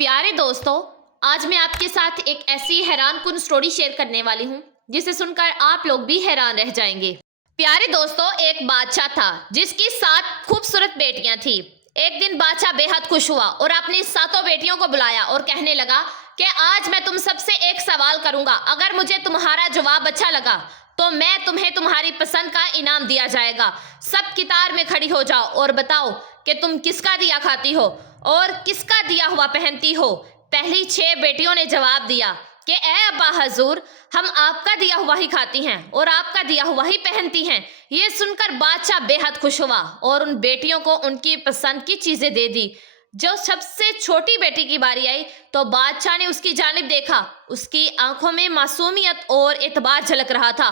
प्यारे दोस्तों, आज मैं आपके साथ एक ऐसी हैरान कुन स्टोरी शेयर करने वाली हूँ जिसे सुनकर आप लोग भी हैरान रह जाएंगे। प्यारे दोस्तों, एक बादशाह था जिसकी 7 खूबसूरत बेटियां थी। एक दिन बादशाह बेहद खुश हुआ और अपनी 7 बेटियों को बुलाया और कहने लगा कि आज मैं तुम सबसे एक सवाल करूंगा, अगर मुझे तुम्हारा जवाब अच्छा लगा तो मैं तुम्हें तुम्हारी पसंद का इनाम दिया जाएगा। सब कितार में खड़ी हो जाओ और बताओ कि तुम किसका दिया खाती हो और किसका दिया हुआ पहनती हो। पहली 6 बेटियों ने जवाब दिया कि ए अब्बा हजूर, हम आपका दिया हुआ ही खाती हैं और आपका दिया हुआ ही पहनती हैं। ये सुनकर बादशाह बेहद खुश हुआ और उन बेटियों को उनकी पसंद की चीजें दे दी। जो सबसे छोटी बेटी की बारी आई तो बादशाह ने उसकी जानिब देखा। उसकी आंखों में मासूमियत और एतबार झलक रहा था।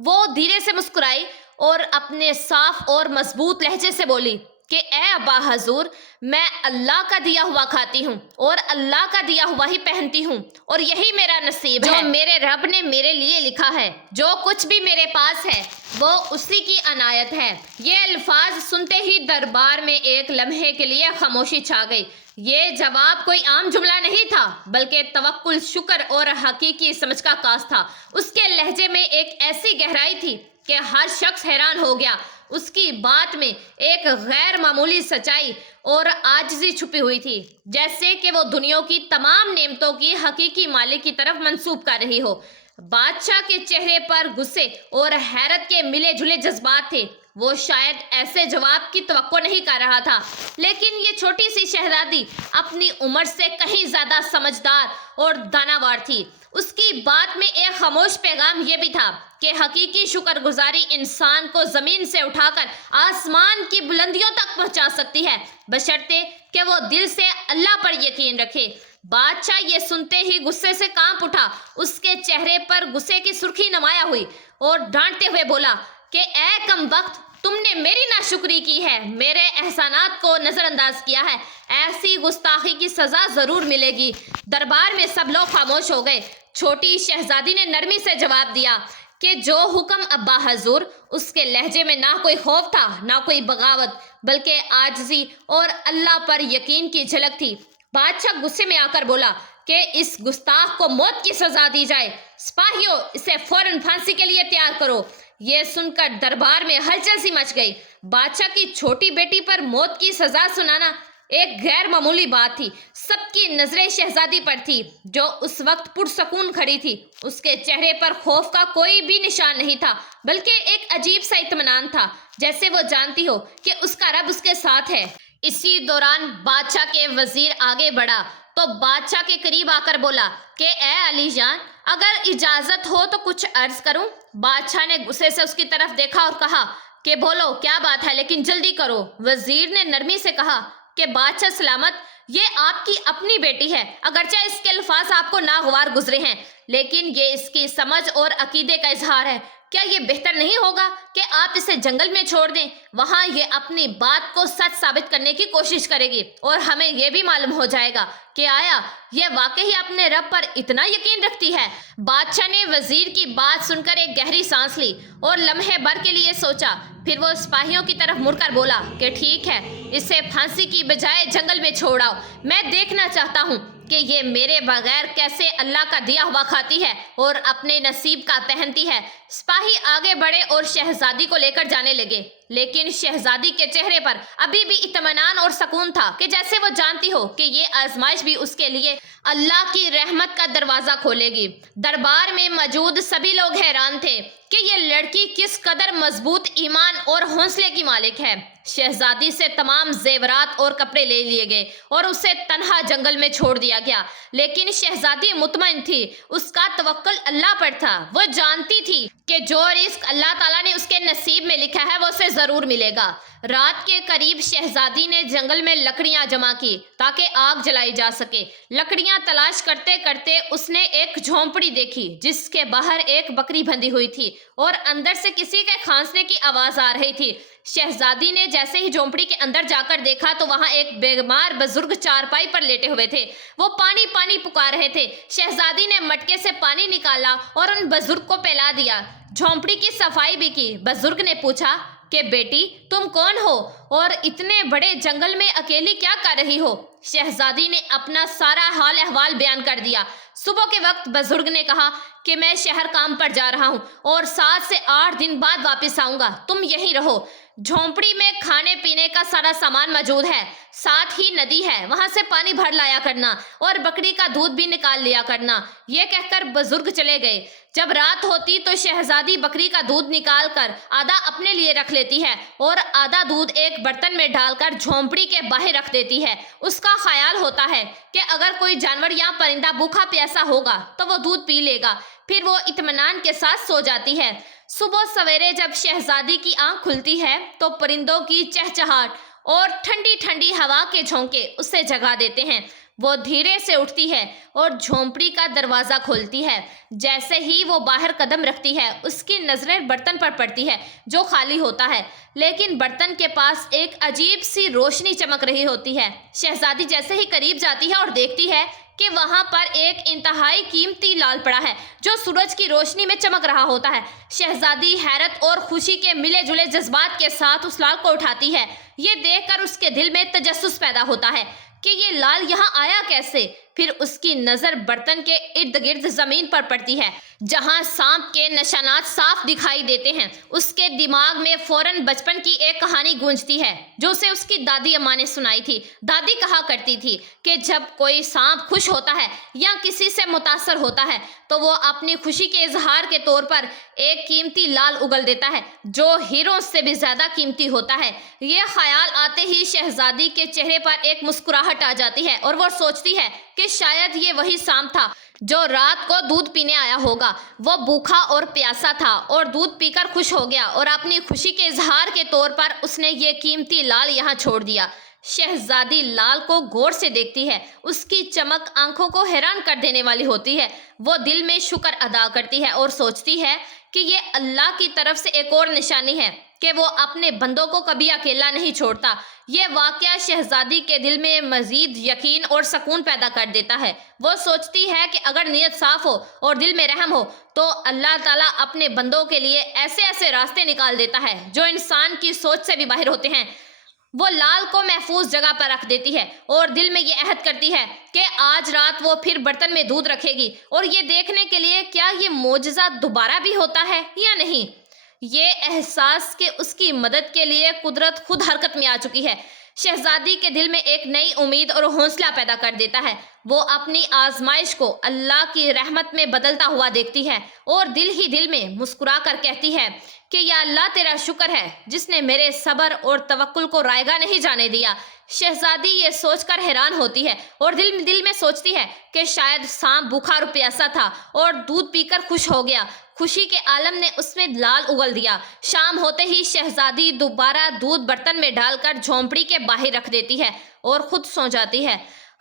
वो धीरे से मुस्कुराई और अपने साफ और मजबूत लहजे से बोली कि ए अब्बा हजूर, मैं अल्लाह का दिया हुआ खाती हूँ और अल्लाह का दिया हुआ ही पहनती हूँ और यही मेरा नसीब है। जो मेरे रब ने मेरे लिए लिखा है, जो कुछ भी मेरे पास है वो उसी की अनायत है। ये अल्फाज सुनते ही दरबार में एक लम्हे के लिए खामोशी छा गई। ये जवाब कोई आम जुमला नहीं था, बल्कि तवक्कुल, शुक्र और हकीकी समझ का कास था। उसके लहजे में एक ऐसी गहराई थी कि हर शख्स हैरान हो गया। उसकी बात में एक गैर मामूली सच्चाई और आजिज़ी छुपी हुई थी, जैसे कि वो दुनिया की तमाम नेमतों की हकीकी मालिक की तरफ मंसूब कर रही हो। बादशाह के चेहरे पर गुस्से और हैरत के मिले जुले जज्बात थे। वो शायद ऐसे जवाब की तवक्को नहीं कर रहा था, लेकिन ये छोटी सी शहजादी अपनी उम्र से कहीं ज्यादा समझदार और दानावार थी। उसकी बात में एक खामोश पैगाम ये भी था कि हकीकी शुक्रगुजारी इंसान को जमीन से उठाकर आसमान की बुलंदियों तक पहुंचा सकती है, बशर्ते कि वो दिल से अल्लाह पर यकीन रखे। बादशाह ये सुनते ही गुस्से से कांप उठा। उसके चेहरे पर गुस्से की सुर्खी नुमाया हुई और डांटते हुए बोला कि ए कम वक्त, तुमने मेरी नाशुक्री की है, मेरे एहसानात को नजरअंदाज किया है। ऐसी गुस्ताखी की सजा जरूर मिलेगी। दरबार में सब लोग खामोश हो गए। छोटी शहजादी ने नरमी से जवाब दिया कि जो हुक्म अब्बा हजूर। उसके लहजे में ना कोई खौफ था, ना कोई बगावत, बल्कि आजिज़ी और अल्लाह पर यकीन की झलक थी। बादशाह गुस्से में आकर बोला कि इस गुस्ताख को मौत की सजा दी जाए। सिपाहियों, इसे फौरन फांसी के लिए तैयार करो। ये सुनकर दरबार में हलचल सी मच गई। बादशाह की छोटी बेटी पर मौत की सजा सुनाना एक गैर मामूली बात थी। सबकी नजरें शहजादी पर थी, जो उस वक्त पुरसकून खड़ी थी। उसके चेहरे पर खौफ का कोई भी निशान नहीं था, बल्कि एक अजीब सा इत्मीनान था, जैसे वो जानती हो कि उसका रब उसके साथ है। इसी दौरान बादशाह के वजीर आगे बढ़ा तो बादशाह के करीब आकर बोला कि ए अली जान, अगर इजाजत हो तो कुछ अर्ज करूं। बादशाह ने गुस्से से उसकी तरफ देखा और कहा कि बोलो, क्या बात है, लेकिन जल्दी करो। वजीर ने नरमी से कहा कि बादशाह सलामत, ये आपकी अपनी बेटी है। अगरचे इसके अल्फाज आपको नागवार गुजरे हैं, लेकिन ये इसकी समझ और अकीदे का इजहार है। क्या ये बेहतर नहीं होगा कि आप इसे जंगल में छोड़ दें? वहां ये अपनी बात को सच साबित करने की कोशिश करेगी और हमें यह भी मालूम हो जाएगा कि आया ये वाकई अपने रब पर इतना यकीन रखती है। बादशाह ने वजीर की बात सुनकर एक गहरी सांस ली और लम्हे भर के लिए सोचा। फिर वो सिपाहियों की तरफ मुड़कर बोला कि ठीक है, इसे फांसी की बजाय जंगल में छोड़ाओ। मैं देखना चाहता हूँ कि ये मेरे बगैर कैसे अल्लाह का दिया हुआ खाती है और अपने नसीब का पहनती है। सिपाही आगे बढ़े और शहजादी को लेकर जाने लगे, लेकिन शहजादी के चेहरे पर अभी भी इत्मीनान और सुकून था कि जैसे वो जानती हो कि ये आजमाइश भी उसके लिए अल्लाह की रहमत का दरवाजा खोलेगी। दरबार में मौजूद सभी लोग हैरान थे कि ये लड़की किस कदर मजबूत ईमान और हौसले की मालिक है। शहजादी से तमाम जेवरात और कपड़े ले लिए गए और उसे तन्हा जंगल में छोड़ दिया गया, लेकिन शहजादी मुतमईन थी। उसका तवक्कुल अल्लाह पर था। वो जानती थी कि जो रिस्क अल्लाह ताला ने उसके नसीब में लिखा है वो उसे जरूर मिलेगा। रात के करीब शहजादी ने जंगल में लकड़ियां जमा की ताकि आग जलाई जा सके। लकड़ियां तलाश करते करते उसने एक झोंपड़ी देखी जिसके बाहर एक बकरी बंधी हुई थी और अंदर से किसी के खांसने की आवाज आ रही थी। शहजादी ने जैसे ही झोंपड़ी के अंदर जाकर देखा तो वहां एक बीमार बुजुर्ग चारपाई पर लेटे हुए थे। वो पानी पानी पुकार रहे थे। शहजादी ने मटके से पानी निकाला और उन बुजुर्ग को पिला दिया। झोंपड़ी की सफाई भी की। बुजुर्ग ने पूछा کہ بیٹی تم کون ہو اور اتنے بڑے جنگل میں اکیلی کیا کر رہی ہو؟ شہزادی نے اپنا سارا حال احوال بیان کر دیا۔ صبح کے وقت بزرگ نے کہا کہ میں شہر کام پر جا رہا ہوں اور 7 سے 8 دن بعد واپس آؤں گا، تم یہیں رہو۔ جھونپڑی میں کھانے پینے کا سارا سامان موجود ہے، ساتھ ہی ندی ہے، وہاں سے پانی بھر لایا کرنا اور بکری کا دودھ بھی نکال لیا کرنا۔ یہ کہہ کر بزرگ چلے گئے۔ جب رات ہوتی تو شہزادی بکری کا دودھ نکال کر آدھا اپنے لیے رکھ لیتی ہے اور آدھا دودھ ایک برتن میں ڈال کر جھونپڑی کے باہر رکھ دیتی ہے۔ اس کا خیال ہوتا ہے کہ اگر کوئی جانور یا پرندہ بھوکا پیاسا ہوگا تو وہ دودھ پی لے گا، پھر وہ اطمینان کے ساتھ سو جاتی ہے۔ صبح سویرے جب شہزادی کی آنکھ کھلتی ہے تو پرندوں کی چہچہاہٹ اور ٹھنڈی ٹھنڈی ہوا کے جھونکے اسے جگا دیتے ہیں۔ وہ دھیرے سے اٹھتی ہے اور جھونپڑی کا دروازہ کھولتی ہے۔ جیسے ہی وہ باہر قدم رکھتی ہے اس کی نظریں برتن پر پڑتی ہے جو خالی ہوتا ہے، لیکن برتن کے پاس ایک عجیب سی روشنی چمک رہی ہوتی ہے۔ شہزادی جیسے ہی قریب جاتی ہے اور دیکھتی ہے کہ وہاں پر ایک انتہائی قیمتی لال پڑا ہے جو سورج کی روشنی میں چمک رہا ہوتا ہے۔ شہزادی حیرت اور خوشی کے ملے جلے جذبات کے ساتھ اس لال کو اٹھاتی ہے۔ یہ دیکھ کر اس کے دل میں تجسس پیدا ہوتا ہے کہ یہ لال یہاں آیا کیسے؟ پھر اس کی نظر برتن کے ارد گرد زمین پر پڑتی ہے جہاں سانپ کے نشانات صاف دکھائی دیتے ہیں۔ اس کے دماغ میں فوراً بچپن کی ایک کہانی گونجتی ہے جو اسے اس کی دادی اماں نے سنائی تھی۔ دادی کہا کرتی تھی کہ جب کوئی سانپ خوش ہوتا ہے یا کسی سے متاثر ہوتا ہے تو وہ اپنی خوشی کے اظہار کے طور پر ایک قیمتی لال اگل دیتا ہے جو ہیروں سے بھی زیادہ قیمتی ہوتا ہے۔ یہ خیال آتے ہی شہزادی کے چہرے پر ایک مسکراہٹ آ جاتی ہے اور وہ سوچتی ہے کہ شاید یہ وہی سانپ تھا جو رات کو دودھ پینے آیا ہوگا۔ وہ بھوکا اور پیاسا تھا اور دودھ پی کر خوش ہو گیا اور اپنی خوشی کے اظہار کے طور پر اس نے یہ قیمتی لال یہاں چھوڑ دیا۔ شہزادی لال کو غور سے دیکھتی ہے، اس کی چمک آنکھوں کو حیران کر دینے والی ہوتی ہے۔ وہ دل میں شکر ادا کرتی ہے اور سوچتی ہے کہ یہ اللہ کی طرف سے ایک اور نشانی ہے کہ وہ اپنے بندوں کو کبھی اکیلا نہیں چھوڑتا۔ یہ واقعہ شہزادی کے دل میں مزید یقین اور سکون پیدا کر دیتا ہے۔ وہ سوچتی ہے کہ اگر نیت صاف ہو اور دل میں رحم ہو تو اللہ تعالیٰ اپنے بندوں کے لیے ایسے ایسے راستے نکال دیتا ہے جو انسان کی سوچ سے بھی باہر ہوتے ہیں۔ وہ لال کو محفوظ جگہ پر رکھ دیتی ہے اور دل میں یہ عہد کرتی ہے کہ آج رات وہ پھر برتن میں دودھ رکھے گی اور یہ دیکھنے کے لیے کیا یہ معجزہ دوبارہ بھی ہوتا ہے یا نہیں۔ یہ احساس کہ اس کی مدد کے لیے قدرت خود حرکت میں آ چکی ہے شہزادی کے دل میں ایک نئی امید اور حوصلہ پیدا کر دیتا ہے۔ وہ اپنی آزمائش کو اللہ کی رحمت میں بدلتا ہوا دیکھتی ہے اور دل ہی دل میں مسکرا کر کہتی ہے کہ یا اللہ تیرا شکر ہے جس نے میرے صبر اور توکل کو رائگاں نہیں جانے دیا۔ شہزادی یہ سوچ کر حیران ہوتی ہے اور دل میں سوچتی ہے کہ شاید سانپ بھوکا اور پیاسا تھا اور دودھ پی کر خوش ہو گیا۔ خوشی کے عالم نے اس میں لال اگل دیا۔ شام ہوتے ہی شہزادی دوبارہ دودھ برتن میں ڈال کر جھونپڑی کے باہر رکھ دیتی ہے اور خود سو جاتی ہے۔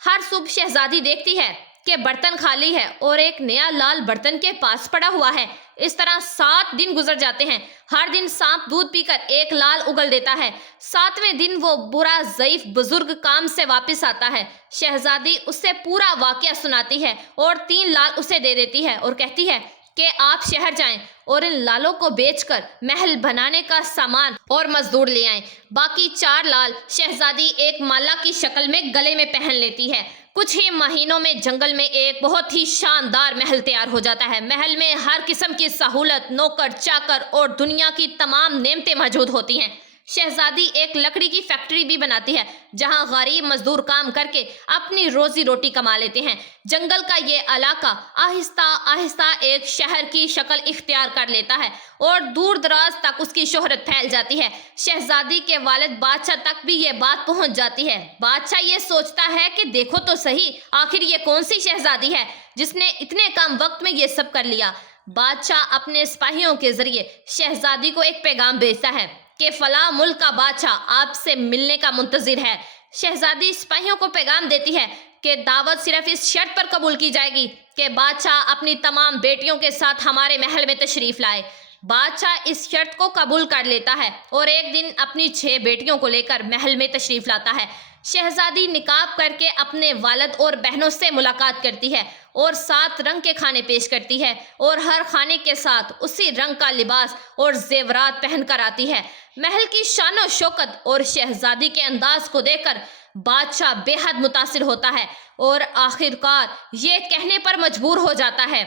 ہر صبح شہزادی دیکھتی ہے کہ برتن خالی ہے اور ایک نیا لال برتن کے پاس پڑا ہوا ہے۔ اس طرح 7 دن گزر جاتے ہیں۔ ہر دن سانپ دودھ پی کر ایک لال اگل دیتا ہے۔ 7ویں دن وہ برا ضعیف بزرگ کام سے واپس آتا ہے۔ شہزادی اسے پورا واقعہ سناتی ہے اور 3 لال اسے دے دیتی ہے اور کہتی ہے کہ آپ شہر جائیں اور ان لالوں کو بیچ کر محل بنانے کا سامان اور مزدور لے آئیں۔ باقی 4 لال شہزادی ایک مالا کی شکل میں گلے میں پہن لیتی ہے۔ کچھ ہی مہینوں میں جنگل میں ایک بہت ہی شاندار محل تیار ہو جاتا ہے۔ محل میں ہر قسم کی سہولت، نوکر چاکر اور دنیا کی تمام نعمتیں موجود ہوتی ہیں۔ شہزادی ایک لکڑی کی فیکٹری بھی بناتی ہے جہاں غریب مزدور کام کر کے اپنی روزی روٹی کما لیتے ہیں۔ جنگل کا یہ علاقہ آہستہ آہستہ ایک شہر کی شکل اختیار کر لیتا ہے اور دور دراز تک اس کی شہرت پھیل جاتی ہے۔ شہزادی کے والد بادشاہ تک بھی یہ بات پہنچ جاتی ہے۔ بادشاہ یہ سوچتا ہے کہ دیکھو تو صحیح، آخر یہ کون سی شہزادی ہے جس نے اتنے کم وقت میں یہ سب کر لیا۔ بادشاہ اپنے سپاہیوں کے ذریعے شہزادی کو ایک پیغام بھیجتا ہے کہ فلاں ملک کا بادشاہ آپ سے ملنے کا منتظر ہے۔ شہزادی سپاہیوں کو پیغام دیتی ہے کہ دعوت صرف اس شرط پر قبول کی جائے گی کہ بادشاہ اپنی تمام بیٹیوں کے ساتھ ہمارے محل میں تشریف لائے۔ بادشاہ اس شرط کو قبول کر لیتا ہے اور ایک دن اپنی 6 بیٹیوں کو لے کر محل میں تشریف لاتا ہے۔ शहजादी निकाब करके अपने वालिद और बहनों से मुलाकात करती है और 7 रंग के खाने पेश करती है और हर खाने के साथ उसी रंग का लिबास और जेवरात पहनकर आती है। महल की शान और शौकत और शहजादी के अंदाज को देखकर बादशाह बेहद मुतासिर होता है और आखिरकार ये कहने पर मजबूर हो जाता है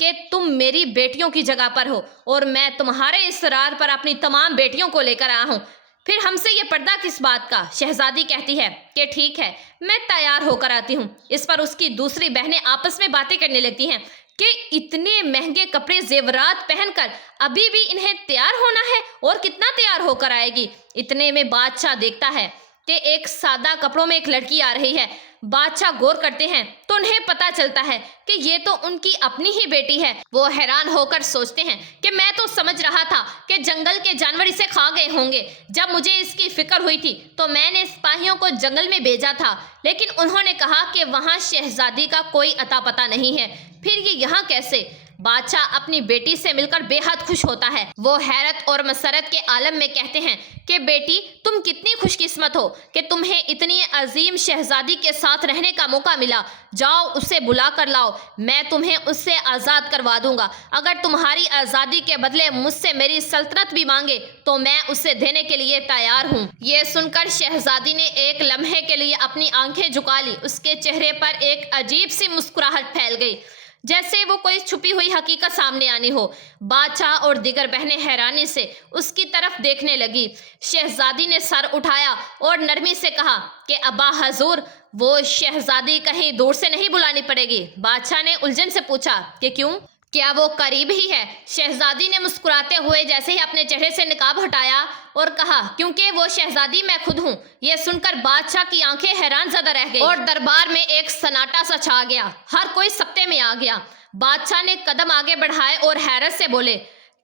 कि तुम मेरी बेटियों की जगह पर हो और मैं तुम्हारे इसरार पर अपनी तमाम बेटियों को लेकर आया हूँ। फिर हमसे ये पर्दा किस बात का? शहजादी कहती है कि ठीक है, मैं तैयार होकर आती हूँ। इस पर उसकी दूसरी बहनें आपस में बातें करने लगती हैं कि इतने महंगे कपड़े जेवरात पहनकर अभी भी इन्हें तैयार होना है और कितना तैयार होकर आएगी। इतने में बादशाह देखता है कि एक सादा कपड़ों में एक लड़की आ रही है। बादशाह गौर करते हैं तो उन्हें पता चलता है कि ये तो उनकी अपनी ही बेटी है। वो हैरान होकर सोचते हैं कि मैं तो समझ रहा था कि जंगल के जानवर इसे खा गए होंगे। जब मुझे इसकी फिक्र हुई थी तो मैंने सिपाहियों को जंगल में भेजा था, लेकिन उन्होंने कहा कि वहाँ शहजादी का कोई अता पता नहीं है। फिर ये यहाँ कैसे? बादशाह अपनी बेटी से मिलकर बेहद खुश होता है। वो हैरत और मसरत के आलम में कहते हैं कि बेटी, तुम कितनी खुशकिस्मत हो कि तुम्हें इतनी अजीम शहजादी के साथ रहने का मौका मिला। जाओ उसे बुला कर लाओ, मैं तुम्हें उससे आज़ाद करवा दूंगा। अगर तुम्हारी आज़ादी के बदले मुझसे मेरी सल्तनत भी मांगे तो मैं उसे देने के लिए तैयार हूँ। ये सुनकर शहजादी ने एक लम्हे के लिए अपनी आंखें झुका ली। उसके चेहरे पर एक अजीब सी मुस्कुराहट फैल गई, जैसे वो कोई छुपी हुई हकीकत सामने आनी हो। बादशाह और दीगर बहनें हैरानी से उसकी तरफ देखने लगी। शहजादी ने सर उठाया और नरमी से कहा कि अब्बा हजूर, वो शहजादी कहीं दूर से नहीं बुलानी पड़ेगी। बादशाह ने उलझन से पूछा कि क्यों, क्या वो करीब ही है? शहजादी ने मुस्कुराते हुए जैसे ही अपने चेहरे से निकाब हटाया और कहा, क्योंकि वो शहजादी मैं खुद हूँ। यह सुनकर बादशाह की आंखें हैरान ज़दा रह गई और दरबार में एक सन्नाटा सा छा गया। हर कोई सख्ते में आ गया। बादशाह ने कदम आगे बढ़ाए और हैरत से बोले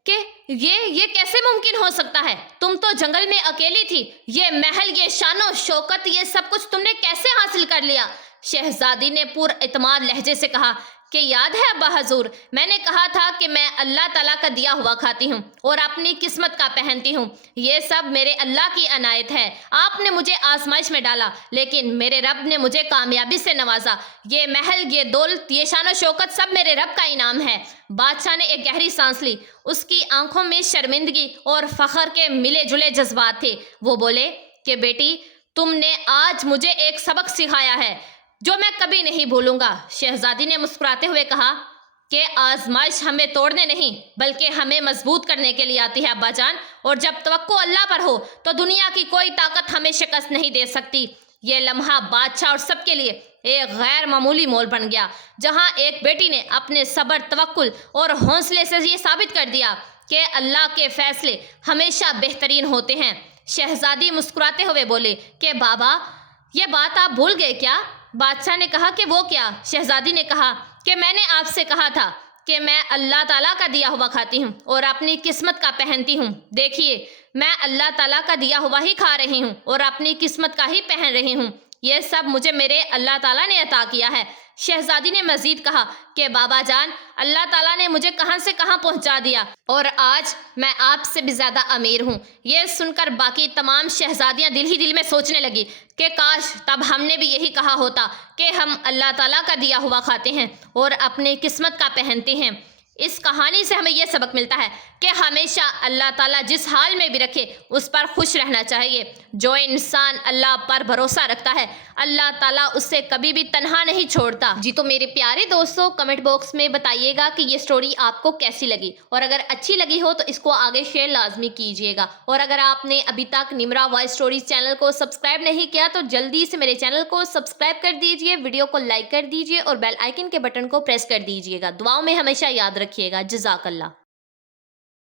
कि ये कैसे मुमकिन हो सकता है? तुम तो जंगल में अकेली थी। ये महल, ये शानो शौकत, ये सब कुछ तुमने कैसे हासिल कर लिया? शहजादी ने पुरइत्माद लहजे से कहा कि याद है अब्बा हजूर, मैंने कहा था कि मैं अल्लाह ताला का दिया हुआ खाती हूँ और अपनी किस्मत का पहनती हूँ। ये सब मेरे अल्लाह की अनायत है। आपने मुझे आजमाइश में डाला, लेकिन मेरे रब ने मुझे कामयाबी से नवाजा। ये महल, ये दौलत, ये शान शौकत सब मेरे रब का इनाम है। बादशाह ने एक गहरी सांस ली। उसकी आंखों में शर्मिंदगी और फख्र के मिले जुले जज्बात थे। वो बोले कि बेटी, तुमने आज मुझे एक सबक सिखाया है जो मैं कभी नहीं भूलूंगा। शहजादी ने मुस्कुराते हुए कहा कि आजमाइश हमें तोड़ने नहीं बल्कि हमें मजबूत करने के लिए आती है अब्बा जान, और जब तवक्को अल्लाह पर हो तो दुनिया की कोई ताकत हमें शिकस्त नहीं दे सकती। ये लम्हा बादशाह और सबके लिए एक गैर मामूली मोल बन गया, जहां एक बेटी ने अपने सब्र, तवक्कुल और हौसले से ये साबित कर दिया कि अल्लाह के फैसले हमेशा बेहतरीन होते हैं। शहजादी मुस्कुराते हुए बोले कि बाबा, ये बात आप भूल गए क्या? बादशाह ने कहा कि वो क्या? शहजादी ने कहा कि मैंने आपसे कहा था कि मैं अल्लाह ताला का दिया हुआ खाती हूँ और अपनी किस्मत का पहनती हूँ। देखिए, मैं अल्लाह ताला का दिया हुआ ही खा रही हूँ और अपनी किस्मत का ही पहन रही हूँ। ये सब मुझे मेरे अल्लाह ताला ने अता किया है। शहजादी ने मजीद कहा कि बाबा जान, अल्लाह ताला ने मुझे कहां से कहां पहुंचा दिया और आज मैं आपसे भी ज़्यादा अमीर हूं। यह सुनकर बाकी तमाम शहजादियां दिल ही दिल में सोचने लगी कि काश तब हमने भी यही कहा होता कि हम अल्लाह ताला का दिया हुआ खाते हैं और अपनी किस्मत का पहनते हैं। इस कहानी से हमें यह सबक मिलता है कि हमेशा अल्लाह ताला जिस हाल में भी रखे उस पर खुश रहना चाहिए। जो इंसान अल्लाह पर भरोसा रखता है, अल्लाह ताला उससे कभी भी तन्हा नहीं छोड़ता। जी तो मेरे प्यारे दोस्तों, कमेंट बॉक्स में बताइएगा कि ये स्टोरी आपको कैसी लगी, और अगर अच्छी लगी हो तो इसको आगे शेयर लाजमी कीजिएगा। और अगर आपने अभी तक निम्रा वॉइस स्टोरीज चैनल को सब्सक्राइब नहीं किया तो जल्दी से मेरे चैनल को सब्सक्राइब कर दीजिए, वीडियो को लाइक कर दीजिए और बेल आइकन के बटन को प्रेस कर दीजिएगा। दुआओं में हमेशा याद रखिएगा। जज़ाकल्लाह।